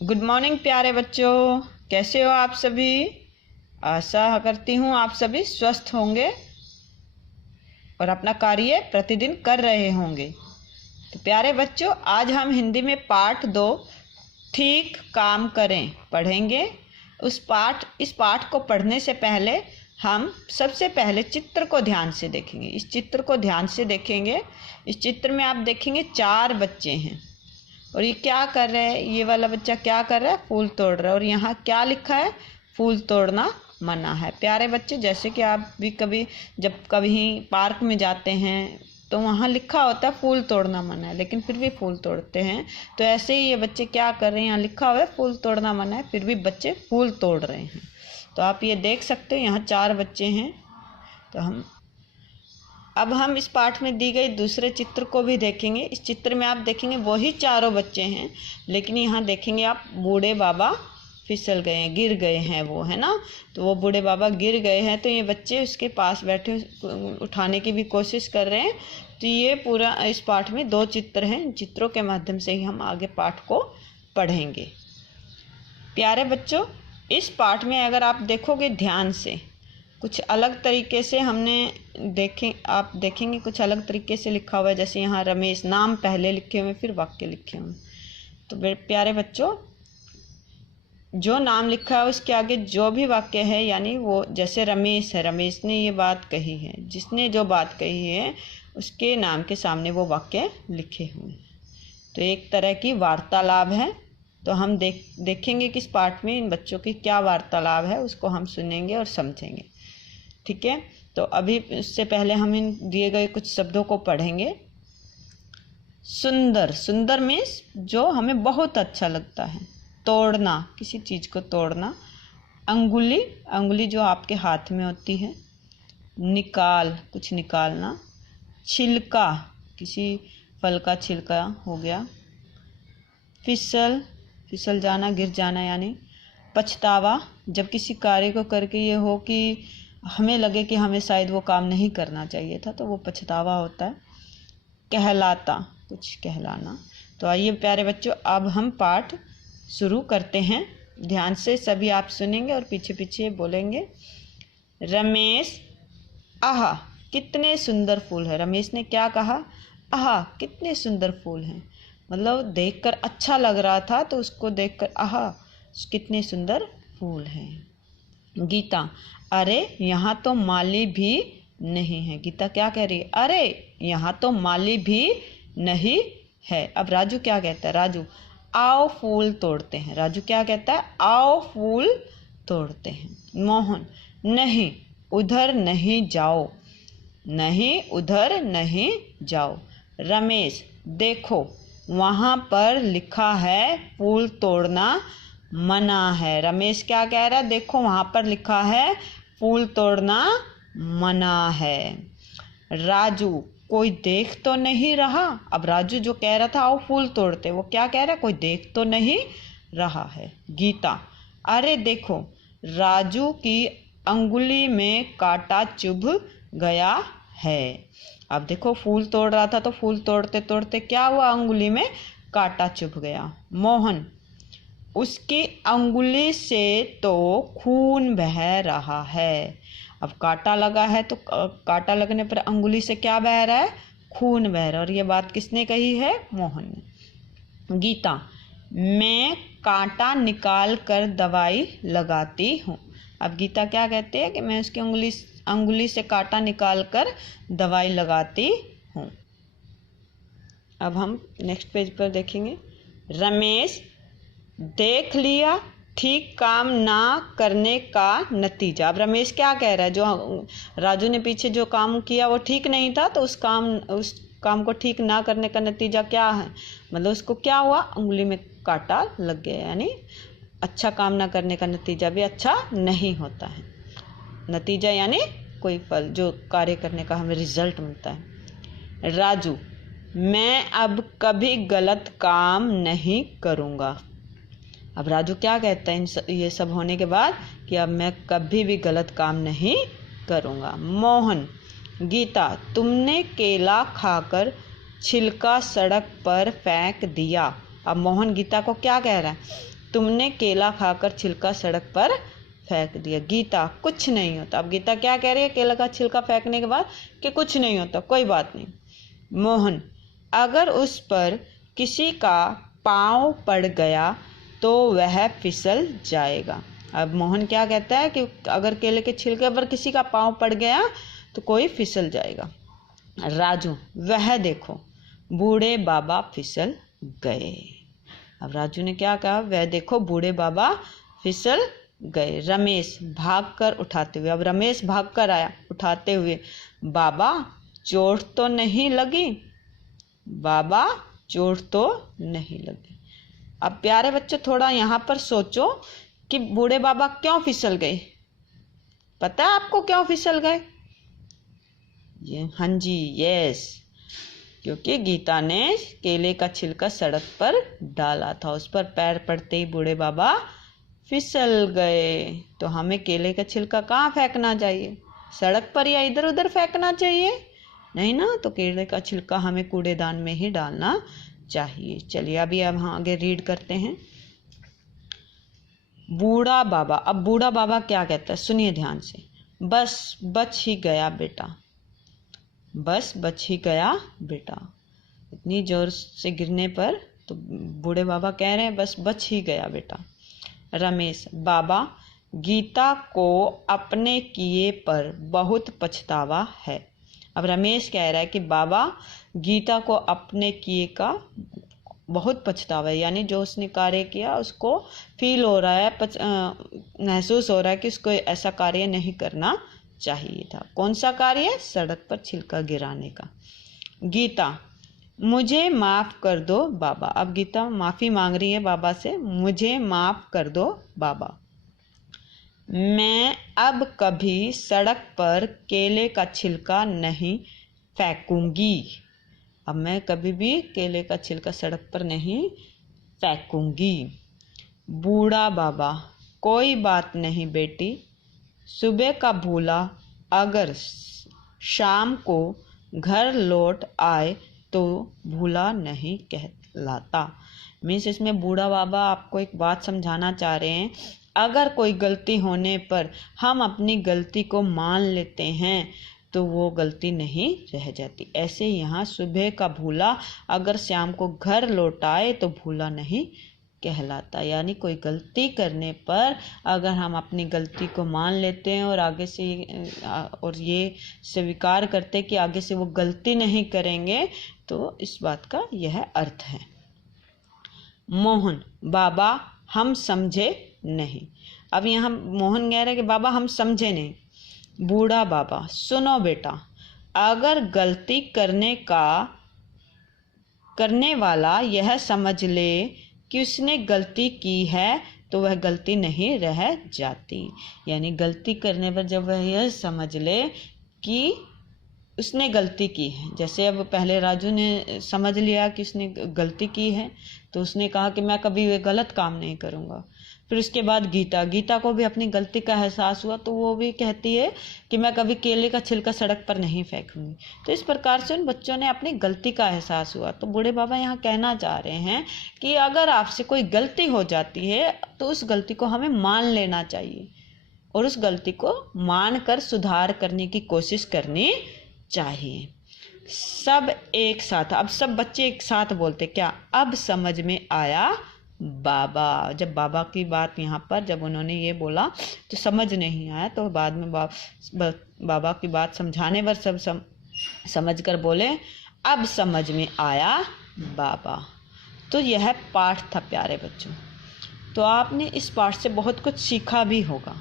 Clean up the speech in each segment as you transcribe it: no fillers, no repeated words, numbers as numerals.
Good morning प्यारे बच्चों, कैसे हो आप सभी। आशा करती हूँ आप सभी स्वस्थ होंगे और अपना कार्य प्रतिदिन कर रहे होंगे। तो प्यारे बच्चों, आज हम हिंदी में पाठ 2 ठीक काम करें पढ़ेंगे। इस पाठ को पढ़ने से पहले हम सबसे पहले चित्र को ध्यान से देखेंगे। इस चित्र को ध्यान से देखेंगे। इस चित्र में आप देखेंगे 4 बच्चे हैं और ये क्या कर रहे हैं। ये वाला बच्चा क्या कर रहा है, फूल तोड़ रहा है। और यहाँ क्या लिखा है, फूल तोड़ना मना है। प्यारे बच्चे, जैसे कि आप भी जब कभी पार्क में जाते हैं तो वहाँ लिखा होता है फूल तोड़ना मना है, लेकिन फिर भी फूल तोड़ते हैं। तो ऐसे ही ये बच्चे क्या कर रहे हैं, यहाँ लिखा हुआ है फूल तोड़ना मना है, फिर भी बच्चे फूल तोड़ रहे हैं। तो आप ये देख सकते हो यहाँ 4 बच्चे हैं। तो अब हम इस पाठ में दी गई दूसरे चित्र को भी देखेंगे। इस चित्र में आप देखेंगे वही 4 बच्चे हैं, लेकिन यहाँ देखेंगे आप बूढ़े बाबा फिसल गए हैं, गिर गए हैं वो, है ना। तो वो बूढ़े बाबा गिर गए हैं, तो ये बच्चे उसके पास बैठे उठाने की भी कोशिश कर रहे हैं। तो ये पूरा इस पाठ में 2 चित्र हैं। इन चित्रों के माध्यम से ही हम आगे पाठ को पढ़ेंगे। प्यारे बच्चों, इस पाठ में अगर आप देखोगे ध्यान से, कुछ अलग तरीके से आप देखेंगे कुछ अलग तरीके से लिखा हुआ है। जैसे यहाँ रमेश नाम पहले लिखे हुए, फिर वाक्य लिखे हुए। तो प्यारे बच्चों, जो नाम लिखा है उसके आगे जो भी वाक्य है, यानी वो जैसे रमेश है, रमेश ने ये बात कही है, जिसने जो बात कही है उसके नाम के सामने वो वाक्य लिखे हुए हैं। तो एक तरह की वार्तालाप है। तो हम देखेंगे कि इस पाठ में इन बच्चों की क्या वार्तालाप है, उसको हम सुनेंगे और समझेंगे। ठीक है। तो अभी उससे पहले हम इन दिए गए कुछ शब्दों को पढ़ेंगे। सुंदर, सुंदर मीन्स जो हमें बहुत अच्छा लगता है। तोड़ना, किसी चीज़ को तोड़ना। अंगुली, अंगुली जो आपके हाथ में होती है। निकाल, कुछ निकालना। छिलका, किसी फल का छिलका हो गया। फिसल, फिसल जाना, गिर जाना यानी। पछतावा, जब किसी कार्य को करके ये हो कि हमें लगे कि हमें शायद वो काम नहीं करना चाहिए था, तो वो पछतावा होता है। कहलाता, कुछ कहलाना। तो आइए प्यारे बच्चों, अब हम पाठ शुरू करते हैं। ध्यान से सभी आप सुनेंगे और पीछे पीछे बोलेंगे। रमेश, आहा कितने सुंदर फूल है। रमेश ने क्या कहा, आहा कितने सुंदर फूल हैं। मतलब देखकर अच्छा लग रहा था, तो उसको देखकर आहा कितने सुंदर फूल हैं। गीता, अरे यहाँ तो माली भी नहीं है। गीता क्या कह रही है, अरे यहाँ तो माली भी नहीं है। अब राजू क्या कहता है, राजू आओ फूल तोड़ते हैं। राजू क्या कहता है, आओ फूल तोड़ते हैं। मोहन, नहीं उधर नहीं जाओ, नहीं उधर नहीं जाओ। रमेश, देखो वहाँ पर लिखा है फूल तोड़ना मना है। रमेश क्या कह रहा है, देखो वहाँ पर लिखा है फूल तोड़ना मना है। राजू, कोई देख तो नहीं रहा। अब राजू जो कह रहा था आओ फूल तोड़ते, वो क्या कह रहा है, कोई देख तो नहीं रहा है। गीता, अरे देखो राजू की अंगुली में कांटा चुभ गया है। अब देखो फूल तोड़ रहा था, तो फूल तोड़ते तोड़ते क्या हुआ, अंगुली में कांटा चुभ गया। मोहन, उसकी अंगुली से तो खून बह रहा है। अब कांटा लगा है, तो कांटा लगने पर अंगुली से क्या बह रहा है, खून बह रहा है। और ये बात किसने कही है, मोहन ने। गीता, मैं कांटा निकाल कर दवाई लगाती हूँ। अब गीता क्या कहते हैं कि मैं उसकी अंगुली से कांटा निकाल कर दवाई लगाती हूँ। अब हम नेक्स्ट पेज पर देखेंगे। रमेश, देख लिया ठीक काम ना करने का नतीजा। अब रमेश क्या कह रहा है, जो राजू ने पीछे जो काम किया वो ठीक नहीं था, तो उस काम को ठीक ना करने का नतीजा क्या है, मतलब उसको क्या हुआ, अंगुली में कांटा लग गया। यानी अच्छा काम ना करने का नतीजा भी अच्छा नहीं होता है। नतीजा यानी कोई फल, जो कार्य करने का हमें रिजल्ट मिलता है। राजू, मैं अब कभी गलत काम नहीं करूँगा। अब राजू क्या कहता है ये सब होने के बाद, कि अब मैं कभी भी गलत काम नहीं करूँगा। मोहन, गीता, तुमने केला खाकर छिलका सड़क पर फेंक दिया। अब मोहन गीता को क्या कह रहा है, तुमने केला खाकर छिलका सड़क पर फेंक दिया। गीता, कुछ नहीं होता। अब गीता क्या कह रही है केला का छिलका फेंकने के बाद? कि कुछ नहीं होता, कोई बात नहीं। मोहन, अगर उस पर किसी का पाँव पड़ गया तो वह फिसल जाएगा। अब मोहन क्या कहता है कि अगर केले के छिलके पर किसी का पाँव पड़ गया तो कोई फिसल जाएगा। राजू, वह देखो बूढ़े बाबा फिसल गए। अब राजू ने क्या कहा? वह देखो बूढ़े बाबा फिसल गए। रमेश, भागकर उठाते हुए। अब रमेश भागकर आया उठाते हुए। बाबा, चोट तो नहीं लगी? बाबा, चोट तो नहीं लगी। अब प्यारे बच्चों थोड़ा यहाँ पर सोचो कि बूढ़े बाबा क्यों फिसल गए? पता है आपको क्यों फिसल गए? हाँ जी, यस, क्योंकि गीता ने केले का छिलका सड़क पर डाला था। उस पर पैर पड़ते ही बूढ़े बाबा फिसल गए। तो हमें केले का छिलका कहाँ फेंकना चाहिए? सड़क पर या इधर उधर फेंकना चाहिए? नहीं ना, तो केले का छिलका हमें कूड़ेदान में ही डालना चाहिए। चलिए अभी हम आगे रीड करते हैं। बूढ़ा बाबा। अब बूढ़ा बाबा क्या कहता है, सुनिए ध्यान से। बस बच ही गया बेटा, बस बच ही गया बेटा। इतनी जोर से गिरने पर तो बूढ़े बाबा कह रहे हैं बस बच ही गया बेटा। रमेश, बाबा, गीता को अपने किए पर बहुत पछतावा है। अब रमेश कह रहा है कि बाबा, गीता को अपने किए का बहुत पछतावा है, यानी जो उसने कार्य किया उसको फील हो रहा है, महसूस हो रहा है कि उसको ऐसा कार्य नहीं करना चाहिए था। कौन सा कार्य? सड़क पर छिलका गिराने का। गीता, मुझे माफ़ कर दो बाबा। अब गीता माफ़ी मांग रही है बाबा से। मुझे माफ़ कर दो बाबा, मैं अब कभी सड़क पर केले का छिलका नहीं फेंकूंगी। अब मैं कभी भी केले का छिलका सड़क पर नहीं फेंकूंगी। बूढ़ा बाबा, कोई बात नहीं बेटी, सुबह का भूला अगर शाम को घर लौट आए तो भूला नहीं कहलाता। मीन्स इसमें बूढ़ा बाबा आपको एक बात समझाना चाह रहे हैं, अगर कोई गलती होने पर हम अपनी गलती को मान लेते हैं तो वो गलती नहीं रह जाती। ऐसे यहाँ सुबह का भूला अगर शाम को घर लौटाए तो भूला नहीं कहलाता। यानी कोई गलती करने पर अगर हम अपनी गलती को मान लेते हैं और आगे से और ये स्वीकार करते कि आगे से वो गलती नहीं करेंगे, तो इस बात का यह अर्थ है। मोहन, बाबा हम समझे नहीं। अब यहाँ मोहन कह रहे कि बाबा हम समझे नहीं। बूढ़ा बाबा, सुनो बेटा, अगर गलती करने वाला यह समझ ले कि उसने गलती की है तो वह गलती नहीं रह जाती। यानी गलती करने पर जब वह यह समझ ले कि उसने गलती की है, जैसे अब पहले राजू ने समझ लिया कि उसने गलती की है तो उसने कहा कि मैं कभी वे गलत काम नहीं करूँगा। फिर उसके बाद गीता को भी अपनी गलती का एहसास हुआ तो वो भी कहती है कि मैं कभी केले का छिलका सड़क पर नहीं फेंकूंगी। तो इस प्रकार से उन बच्चों ने अपनी गलती का एहसास हुआ। तो बूढ़े बाबा यहाँ कहना चाह रहे हैं कि अगर आपसे कोई गलती हो जाती है तो उस गलती को हमें मान लेना चाहिए और उस गलती को मान कर सुधार करने की कोशिश करनी चाहिए। सब एक साथ, अब सब बच्चे एक साथ बोलते क्या? अब समझ में आया बाबा। जब बाबा की बात यहाँ पर जब उन्होंने ये बोला तो समझ नहीं आया, तो बाद में बाबा की बात समझाने पर सब समझ कर बोले अब समझ में आया बाबा। तो यह पाठ था प्यारे बच्चों। तो आपने इस पाठ से बहुत कुछ सीखा भी होगा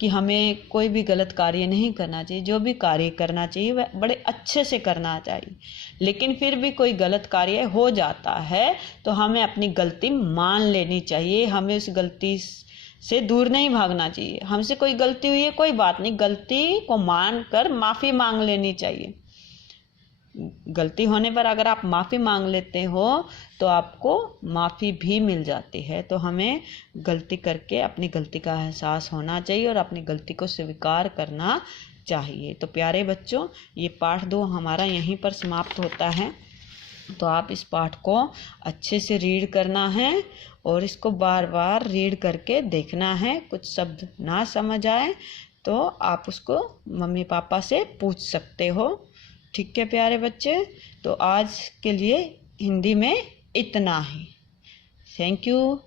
कि हमें कोई भी गलत कार्य नहीं करना चाहिए, जो भी कार्य करना चाहिए वह बड़े अच्छे से करना चाहिए। लेकिन फिर भी कोई गलत कार्य हो जाता है तो हमें अपनी गलती मान लेनी चाहिए, हमें उस गलती से दूर नहीं भागना चाहिए। हमसे कोई गलती हुई है, कोई बात नहीं, गलती को मान कर माफ़ी मांग लेनी चाहिए। गलती होने पर अगर आप माफ़ी मांग लेते हो तो आपको माफ़ी भी मिल जाती है। तो हमें गलती करके अपनी गलती का एहसास होना चाहिए और अपनी गलती को स्वीकार करना चाहिए। तो प्यारे बच्चों, ये पाठ 2 हमारा यहीं पर समाप्त होता है। तो आप इस पाठ को अच्छे से रीड करना है और इसको बार बार रीड करके देखना है। कुछ शब्द ना समझ आए तो आप उसको मम्मी पापा से पूछ सकते हो। ठीक है प्यारे बच्चे, तो आज के लिए हिंदी में इतना ही। Thank you.